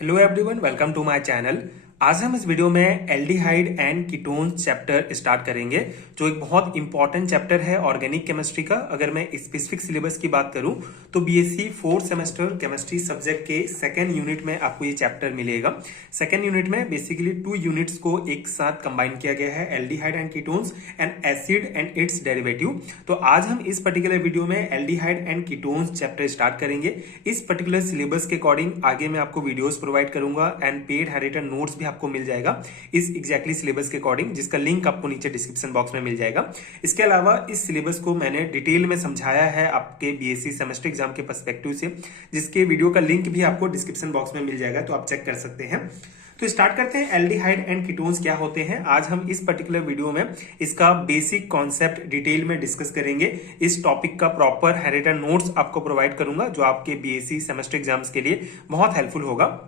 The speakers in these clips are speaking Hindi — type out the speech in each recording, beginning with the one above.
Hello everyone, welcome to my channel. आज हम इस वीडियो में aldehyde and ketones chapter start करेंगे, जो एक बहुत इंपॉर्टेंट चैप्टर है ऑर्गेनिक केमिस्ट्री का। अगर मैं स्पेसिफिक सिलेबस की बात करूं तो BSc 4th semester chemistry subject के सेकेंड यूनिट में आपको ये चैप्टर मिलेगा। सेकेंड यूनिट में बेसिकली 2 यूनिट्स को एक साथ कंबाइन किया गया है, aldehyde and ketones and acid and its derivative. तो आज हम इस पर्टिकुलर वीडियो में aldehyde and ketones chapter start करेंगे। इस पर्टिकुलर सिलेबस के अकॉर्डिंग आगे मैं आपको वीडियोस प्रोवाइड करूंगा एंड पेड हैंडरिटन नोट्स भी आपको मिल जाएगा इस एग्जैक्टली सिलेबस के अकॉर्डिंग, जिसका लिंक आपको नीचे डिस्क्रिप्शन बॉक्स में मिल जाएगा। इसके अलावा इस सिलेबस को मैंने डिटेल में समझाया है आपके बीएससी सेमेस्टर एग्जाम के पर्सपेक्टिव से, जिसके वीडियो का लिंक भी आपको डिस्क्रिप्शन बॉक्स में मिल जाएगा, तो आप चेक कर सकते हैं। तो स्टार्ट करते हैं, एल्डिहाइड एंड कीटोन्स क्या होते हैं। आज हम इस पर्टिकुलर वीडियो में इसका बेसिक कॉन्सेप्ट डिटेल में डिस्कस करेंगे। इस टॉपिक का प्रॉपर हैंडरिटन नोट्स आपको प्रोवाइड करूंगा, जो आपके बीएससी सेमेस्टर एग्जाम्स के लिए बहुत हेल्पफुल होगा।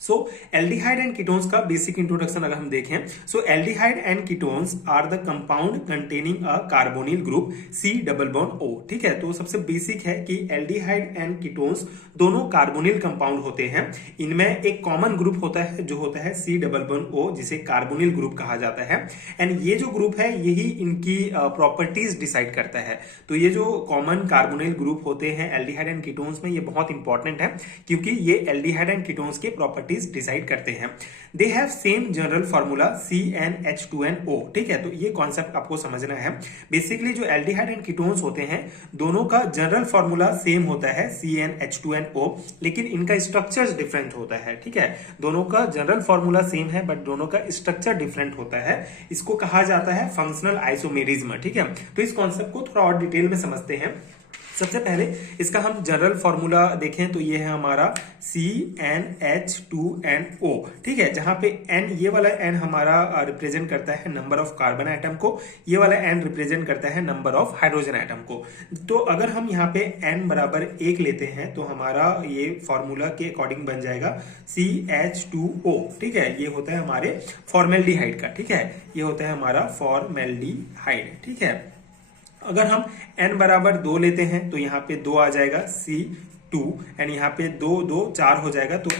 सो एल्डिहाइड एंड कीटोन्स का बेसिक इंट्रोडक्शन अगर हम देखें, so aldehyde and ketones are the compound containing a carbonyl group C double bond O। ठीक है, तो सबसे बेसिक है कि एल्डिहाइड एंड कीटोन्स दोनों कार्बोनिल कंपाउंड होते हैं। इनमें एक कॉमन ग्रुप होता है जो होता है C डबल बॉन्ड O, जिसे कार्बोनिल ग्रुप कहा जाता है। एंड ये जो ग्रुप है यही इनकी प्रॉपर्टीज डिसाइड करता है। तो ये जो कॉमन कार्बोनिल ग्रुप होते हैं एल्डिहाइड एंड कीटोन्स में, ये बहुत इंपॉर्टेंट है क्योंकि ये एल्डिहाइड एंड कीटोन्स के प्रॉपर्टी डिसाइड करते हैं। They have same general formula CnH2nO। ठीक है, तो ये कॉन्सेप्ट आपको समझना है। बेसिकली जो एल्डिहाइड एंड कीटोन्स होते हैं दोनों का जनरल फॉर्मूला सेम होता है CnH2nO, लेकिन इनका स्ट्रक्चर डिफरेंट होता है। ठीक है, दोनों का जनरल फॉर्मूला सेम है बट दोनों का स्ट्रक्चर डिफरेंट होता है। इसको कहा जाता है फंक्शनल आइसोमेरिज्म। ठीक है, तो इस कॉन्सेप्ट को थोड़ा और डिटेल में समझते हैं। सबसे पहले इसका हम जनरल फॉर्मूला देखें तो ये है हमारा CnH2nO। ठीक है, जहां पे N, ये वाला N हमारा रिप्रेजेंट करता है नंबर ऑफ कार्बन आइटम को, ये वाला N रिप्रेजेंट करता है नंबर ऑफ हाइड्रोजन आइटम को। तो अगर हम यहाँ पे N बराबर 1 लेते हैं तो हमारा ये फॉर्मूला के अकॉर्डिंग बन जाएगा CH2O। ठीक है, ये होता है हमारे फॉर्मेल्डिहाइड का। ठीक है, ये होता है हमारा फॉर्मेल्डिहाइड। ठीक है, अगर हम n बराबर 2 लेते हैं तो यहाँ पे 2 आ जाएगा C2 एंड यहाँ पे 2 2 4 हो जाएगा तो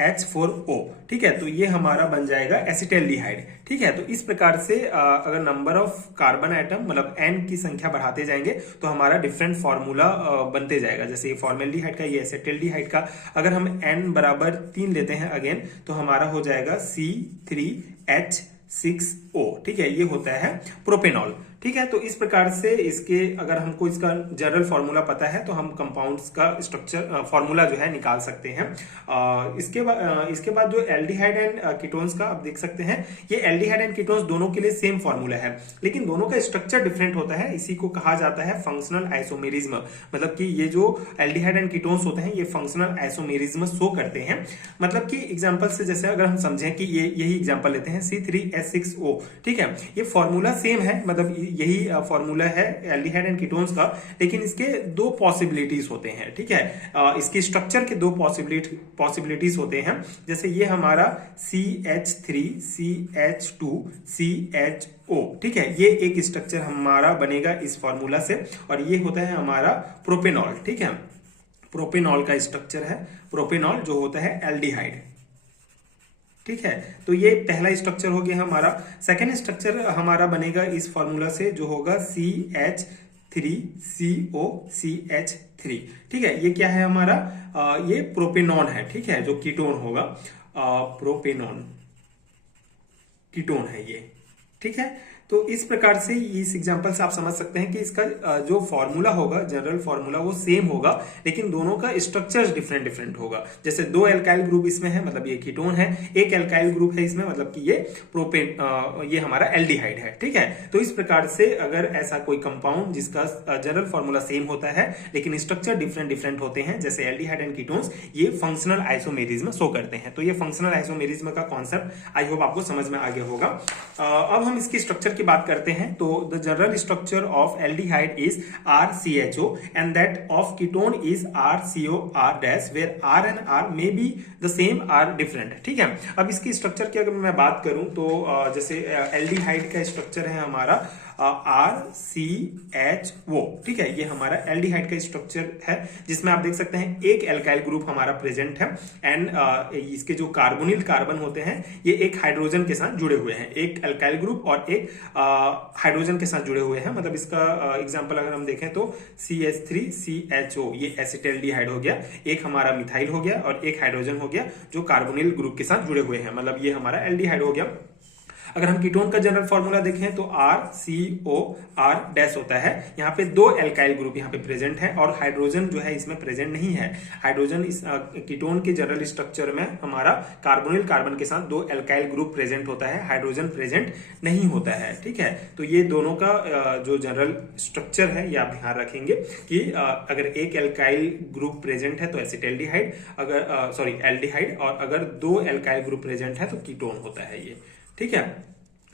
H4O। ठीक है, तो ये हमारा बन जाएगा एसिटल्डिहाइड। ठीक है, तो इस प्रकार से अगर नंबर ऑफ कार्बन आइटम मतलब n की संख्या बढ़ाते जाएंगे तो हमारा डिफरेंट फॉर्मूला बनते जाएगा। जैसे ये फॉर्मेल्डिहाइड का, ये एसिटल्डिहाइड का अगर हम n बराबर 3 लेते हैं अगेन तो हमारा हो जाएगा C3H6O। ठीक है, ये होता है प्रोपेनॉल। ठीक है, तो इस प्रकार से इसके अगर हमको इसका जनरल फॉर्मूला पता है तो हम कंपाउंड्स का स्ट्रक्चर फॉर्मूला जो है निकाल सकते हैं। इसके बाद जो एल्डिहाइड एंड कीटोन्स का आप देख सकते हैं, ये एल्डिहाइड एंड कीटोन्स दोनों के लिए सेम फॉर्मूला है, लेकिन दोनों का स्ट्रक्चर डिफरेंट होता है। इसी को कहा जाता है फंक्शनल आइसोमेरिज्म। मतलब कि ये जो एल्डिहाइड एंड कीटोन्स होते हैं ये फंक्शनल आइसोमेरिज्म शो करते हैं। मतलब कि एग्जाम्पल से जैसे अगर हम समझें कि ये यही एग्जाम्पल लेते हैं C3H6O। ठीक है, ये फॉर्मूला सेम है, मतलब यही फॉर्मूला है एल्डिहाइड एंड कीटोन्स का, लेकिन इसके 2 पॉसिबिलिटीज होते हैं। ठीक है, इसके स्ट्रक्चर के 2 पॉसिबिलिटीज होते हैं। जैसे ये हमारा CH3 CH2 CHO। ठीक है, ये एक स्ट्रक्चर हमारा बनेगा इस फॉर्मूला से, और ये होता है हमारा प्रोपेनॉल। ठीक है, प्रोपेनॉल का स्ट्रक्चर है, प्रोपेनॉल जो होता है एल्डिहाइड। ठीक है, तो ये पहला स्ट्रक्चर हो गया हमारा। सेकेंड स्ट्रक्चर हमारा बनेगा इस फॉर्मूला से, जो होगा CH3COCH3। ठीक है, ये क्या है हमारा ये प्रोपेनॉन है। ठीक है, जो कीटोन होगा प्रोपेनॉन कीटोन है ये। ठीक है, तो इस प्रकार से इस एग्जांपल से आप समझ सकते हैं कि इसका जो फॉर्मूला होगा, जनरल फॉर्मूला, वो सेम होगा, लेकिन दोनों का स्ट्रक्चर डिफरेंट डिफरेंट होगा। जैसे 2 एल्काइल ग्रुप इसमें है, मतलब ये कीटोन है, एक एल्काइल ग्रुप है इसमें, मतलब कि ये ये हमारा एल्डिहाइड है। ठीक है, तो इस प्रकार से अगर ऐसा कोई कंपाउंड जिसका जनरल फॉर्मूला सेम होता है लेकिन स्ट्रक्चर डिफरेंट डिफरेंट होते हैं, जैसे एल्डिहाइड एंड कीटोन्स, ये फंक्शनल आइसोमेरिज्म शो करते हैं। तो ये फंक्शनल आइसोमेरिज्म का कॉन्सेप्ट आई होप आपको समझ में आ गया होगा। अब हम इसकी स्ट्रक्चर की बात करते हैं तो the general structure of aldehyde is RCHO and that of ketone is RCOR dash, where R and R may be the same or different. ठीक है, अब इसकी स्ट्रक्चर की अगर मैं बात करूं तो जैसे एल्डिहाइड का स्ट्रक्चर है हमारा RCHO, ठीक है। ये हमारा एल्डिहाइड का स्ट्रक्चर है, जिसमें आप देख सकते हैं एक एल्काइल ग्रुप हमारा प्रेजेंट है एंड इसके जो कार्बोनिल कार्बन होते हैं ये एक हाइड्रोजन के साथ जुड़े हुए हैं, एक एल्काइल ग्रुप और एक हाइड्रोजन के साथ जुड़े हुए हैं। मतलब इसका एग्जांपल अगर हम देखें तो CH3CHO, ये एसिटाल्डिहाइड हो गया, एक हमारा मिथाइल हो गया और एक हाइड्रोजन हो गया जो कार्बोनिल ग्रुप के साथ जुड़े हुए हैं, मतलब ये हमारा एल्डिहाइड हो गया। अगर हम कीटोन का जनरल फॉर्मूला देखें तो RCOR डैश होता है। यहाँ पे दो एल्काइल ग्रुप यहाँ पे प्रेजेंट है और हाइड्रोजन जो है इसमें प्रेजेंट नहीं है। हाइड्रोजन इस कीटोन के जनरल स्ट्रक्चर में हमारा कार्बोनिल कार्बन के साथ दो एल्काइल ग्रुप प्रेजेंट होता है, हाइड्रोजन प्रेजेंट नहीं होता है, ठीक है। तो ये दोनों का जो जनरल स्ट्रक्चर है ये आप ध्यान रखेंगे कि अगर एक एल्काइल ग्रुप प्रेजेंट है तो एसिटाल्डिहाइड, अगर सॉरी एल्डिहाइड, और अगर दो एल्काइल ग्रुप प्रेजेंट है तो कीटोन होता है ये, ठीक है।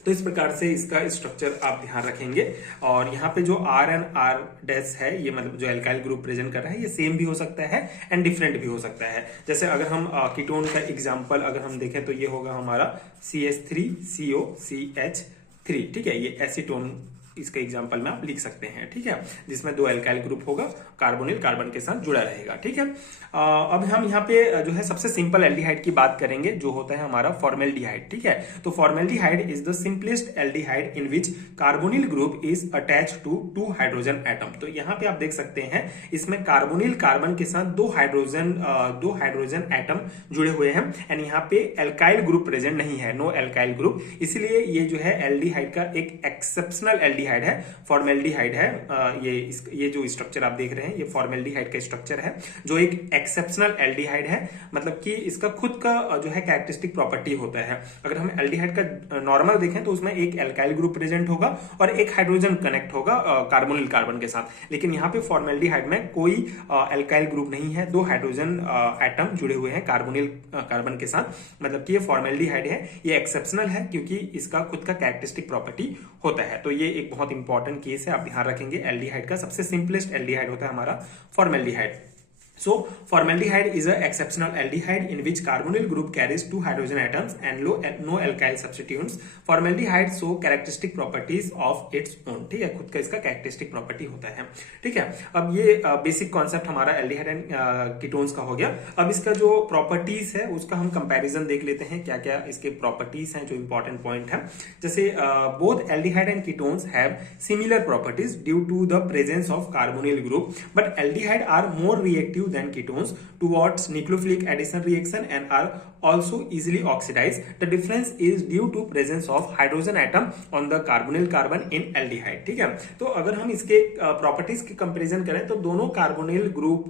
तो इस प्रकार से इसका स्ट्रक्चर आप ध्यान रखेंगे। और यहाँ पे जो R एंड R डैश है ये मतलब जो एल्काइल ग्रुप प्रेजेंट कर रहा है ये सेम भी हो सकता है एंड डिफरेंट भी हो सकता है। जैसे अगर हम कीटोन का एग्जांपल अगर हम देखें तो ये होगा हमारा CH3COCH3, ठीक है। ये एसीटोन इसके एग्जांपल में आप लिख सकते हैं, ठीक है, जिसमें दो एल्काइल ग्रुप होगा, कार्बोनिल कार्बन के साथ जुड़ा रहेगा, ठीक है। अब हम यहाँ पे जो है सबसे सिंपल एल्डिहाइड की बात करेंगे जो होता है हमारा फॉर्मेल्डिहाइड, ठीक है। तो formaldehyde is the simplest aldehyde in which carbonyl group is attached to two hydrogen atom. तो यहाँ पे आप देख सकते हैं इसमें कार्बोनिल कार्बन के साथ दो हाइड्रोजन एटम जुड़े हुए हैं एंड यहाँ पे एल्काइल ग्रुप प्रेजेंट नहीं है, नो एल्काइल ग्रुप, इसलिए ये जो है एल्डिहाइड का एक एक्सेप्शनल एल्डिहाइड है, फॉर्मेल्डिहाइड है। ये जो स्ट्रक्चर आप देख रहे हैं ये फॉर्मेल्डिहाइड का स्ट्रक्चर है जो एक एक्सेप्शनल एल्डिहाइड है, मतलब कि इसका खुद का जो है कैरेक्टरिस्टिक प्रॉपर्टी होता है। अगर हम एल्डिहाइड का नॉर्मल देखें तो उसमें एक एल्काइल ग्रुप प्रेजेंट होगा और एक हाइड्रोजन कनेक्ट होगा कार्बोनिल कार्बन के साथ, लेकिन यहाँ पे फॉर्मेल्डिहाइड में कोई एल्काइल ग्रुप नहीं है, दो हाइड्रोजन एटम जुड़े हुए हैं कार्बोनिल कार्बन के साथ, मतलब कि ये फॉर्मेल्डिहाइड है, ये एक्सेप्शनल है क्योंकि इसका खुद का कैरेक्टरिस्टिक प्रॉपर्टी होता है। तो ये एक बहुत इंपॉर्टेंट केस है, आप ध्यान रखेंगे। एल्डिहाइड का सबसे सिंपलेस्ट एल्डिहाइड होता है हमारा formaldehyde. So formaldehyde is an exceptional aldehyde in which carbonyl group carries two hydrogen atoms and no alkyl substituents. Formaldehyde show characteristic properties of its own, ठीक है, खुद का इसका characteristic property होता है, ठीक है। अब ये बेसिक कॉन्सेप्ट हमारा एल्डिहाइड एंड कीटोन्स का हो गया। अब इसका जो प्रॉपर्टीज है उसका हम कंपैरिजन देख लेते हैं, क्या क्या इसके प्रॉपर्टीज हैं जो इंपॉर्टेंट पॉइंट है। जैसे both aldehyde and ketones have similar properties due to the presence of carbonyl group, but aldehyde are more reactive than ketones towards nucleophilic addition reaction and are also easily oxidized. The difference is due to presence of hydrogen atom on the carbonyl carbon in aldehyde, ठीक है। तो अगर हम इसके प्रॉपर्टीज की कंपैरिजन करें तो दोनों कार्बोनिल ग्रुप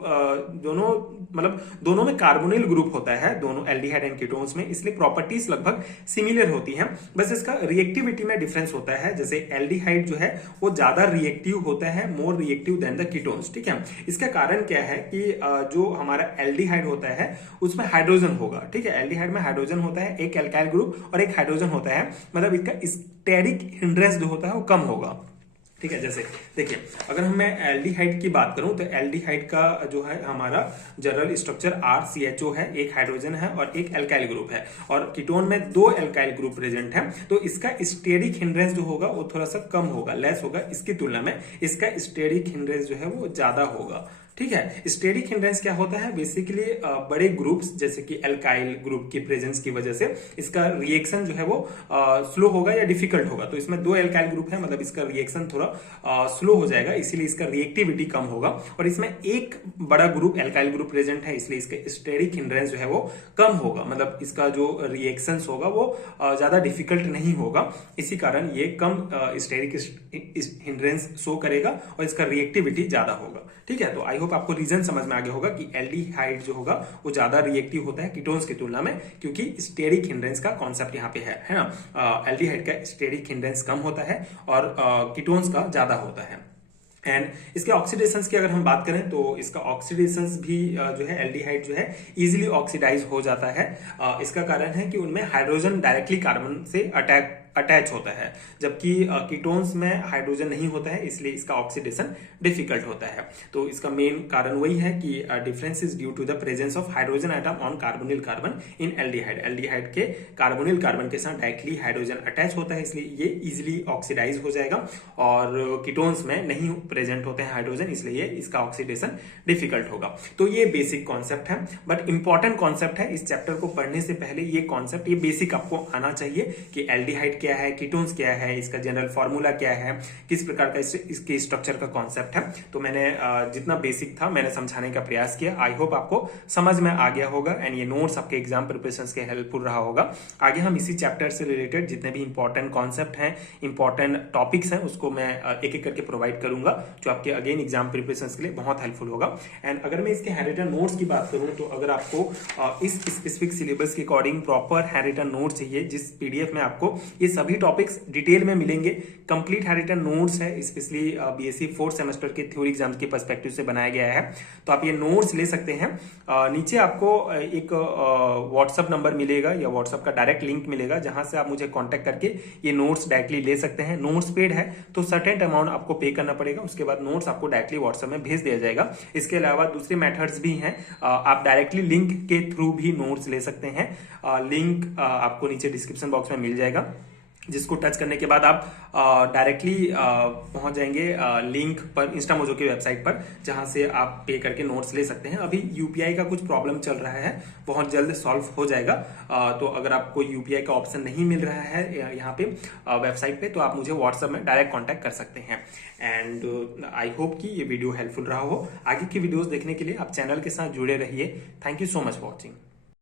दोनों में कार्बोनिल ग्रुप होता है, दोनों एल्डिहाइड एंड कीटोन्स में, इसलिए प्रॉपर्टीज लगभग सिमिलर होती हैं, बस इसका रिएक्टिविटी में डिफरेंस होता है। जैसे एल्डिहाइड जो है वो ज्यादा रिएक्टिव होता है, more reactive than the ketones, ठीक है। इसका कारण क्या है कि जो हमारा एल्डिहाइड होता है उसमें हाइड्रोजन होगा, ठीक है। एल्डिहाइड में हाइड्रोजन होता है, एक एल्काइल ग्रुप और एक हाइड्रोजन होता है, मतलब इसका स्टेरिक हिंड्रेंस जो होता है वो कम होगा, ठीक है। जैसे देखिए अगर मैं एल्डिहाइड की बात करूं तो एल्डिहाइड का जो है हमारा जनरल स्ट्रक्चर RCHO है, एक हाइड्रोजन है और एक एल्काइल ग्रुप है, और कीटोन में दो एल्काइल ग्रुप प्रेजेंट है, तो इसका स्टेरिक हिंड्रेंस जो होगा वो थोड़ा सा कम होगा, लेस होगा, इसकी तुलना में इसका स्टेरिक हिंड्रेंस जो है वो ज्यादा होगा, ठीक है। स्टेरिक हिंड्रेंस क्या होता है, बेसिकली बड़े ग्रुप्स जैसे कि एल्काइल ग्रुप की प्रेजेंस की वजह से इसका रिएक्शन जो है वो स्लो होगा या डिफिकल्ट होगा। तो इसमें दो एल्काइल ग्रुप है, मतलब इसका रिएक्शन थोड़ा स्लो हो जाएगा, इसीलिए इसका रिएक्टिविटी कम होगा, और इसमें एक बड़ा ग्रुप एल्काइल ग्रुप प्रेजेंट है, इसलिए इसका स्टेरिक हिंड्रेंस जो है वो कम होगा, मतलब इसका जो रिएक्शन होगा वो ज्यादा डिफिकल्ट नहीं होगा, इसी कारण ये कम स्टेरिक हिंड्रेंस शो करेगा और इसका रिएक्टिविटी ज्यादा होगा, ठीक है। तो आई होप आपको रीजन समझ में आ गया होगा कि एल्डिहाइड जो होगा वो ज्यादा रिएक्टिव होता है कीटोन्स की तुलना में, क्योंकि स्टेरिक हिंड्रेंस का कॉन्सेप्ट यहाँ पे है ना। एल्डिहाइड का स्टेरिक हिंड्रेंस कम होता है और कीटोन्स का ज्यादा होता है। एंड इसके ऑक्सीडेशंस की अगर हम बात करें तो इसका ऑक्सीडेशंस भी जो है एल्डिहाइड जो है इजीली ऑक्सीडाइज हो जाता है। इसका कारण है कि उनमें हाइड्रोजन डायरेक्टली कार्बन से अटैक अटैच होता है, जबकि कीटोन्स में हाइड्रोजन नहीं होता है, इसलिए इसका ऑक्सीडेशन डिफिकल्ट होता है। तो इसका मेन कारण वही है कि difference is due to the presence of hydrogen atom on carbonyl carbon in aldehyde. Aldehyde के कार्बोनिल कार्बन के साथ डायरेक्टली हाइड्रोजन अटैच होता है, इसलिए ये इजिली ऑक्सीडाइज हो जाएगा, और कीटोन्स में नहीं प्रेजेंट होते हैं हाइड्रोजन, इसलिए इसका ऑक्सीडेशन डिफिकल्ट होगा। तो ये बेसिक कॉन्सेप्ट है, बट इंपॉर्टेंट कॉन्सेप्ट है। इस चैप्टर को पढ़ने से पहले ये कॉन्सेप्ट, ये बेसिक आपको आना चाहिए कि एल्डिहाइड क्या है, कीटोन्स क्या है, इसका जनरल फॉर्मूला क्या है, किस प्रकार का इसके स्ट्रक्चर का कॉन्सेप्ट है। तो मैंने जितना बेसिक था मैंने समझाने का प्रयास किया। आई होप आपको समझ में आ गया होगा, एंड ये नोट्स आपके एग्जाम प्रिपरेशन के हेल्पफुल रहा होगा। आगे हम इसी चैप्टर से रिलेटेड जितने भी इंपॉर्टेंट कॉन्सेप्ट हैं, इंपॉर्टेंट टॉपिक्स हैं, उसको मैं एक एक करके प्रोवाइड करूंगा, जो आपके अगेन एग्जाम प्रिपरेशन के लिए बहुत हेल्पफुल होगा। एंड अगर मैं इसके हैंडरिटन नोट्स की बात करूं, तो अगर आपको इस स्पेसिफिक सिलेबस के अकॉर्डिंग प्रॉपर हैंडरिटन नोट्स चाहिए, जिस पीडीएफ में आपको ये सभी टॉपिक्स डिटेल में मिलेंगे, कंप्लीट हैंडरिटन नोट्स है, स्पेशली बीएससी 4th सेमेस्टर के थ्योरी एग्जाम के पर्सपेक्टिव से बनाया गया है, तो आप ये नोट्स ले सकते हैं। नीचे आपको एक व्हाट्सएप नंबर मिलेगा या व्हाट्सएप का डायरेक्ट लिंक मिलेगा, जहां से आप मुझे कांटेक्ट करके ये नोट्स डायरेक्टली ले सकते हैं। नोट्स पेड है तो सर्टेन अमाउंट आपको पे करना पड़ेगा, उसके बाद नोट्स आपको डायरेक्टली व्हाट्सएप में भेज दिया जाएगा। इसके अलावा दूसरे मेथड्स भी हैं, आप डायरेक्टली लिंक के थ्रू भी नोट्स ले सकते हैं। लिंक आपको नीचे डिस्क्रिप्शन बॉक्स में मिल जाएगा, जिसको टच करने के बाद आप डायरेक्टली पहुंच जाएंगे लिंक पर, इंस्टामोजो की वेबसाइट पर, जहां से आप पे करके नोट्स ले सकते हैं। अभी यूपीआई का कुछ प्रॉब्लम चल रहा है, बहुत जल्द सॉल्व हो जाएगा। तो अगर आपको यूपीआई का ऑप्शन नहीं मिल रहा है यहाँ पे वेबसाइट पे, तो आप मुझे व्हाट्सएप में डायरेक्ट कॉन्टैक्ट कर सकते हैं। एंड आई होप कि ये वीडियो हेल्पफुल रहा हो। आगे की वीडियोज देखने के लिए आप चैनल के साथ जुड़े रहिए। Thank you so much for watching.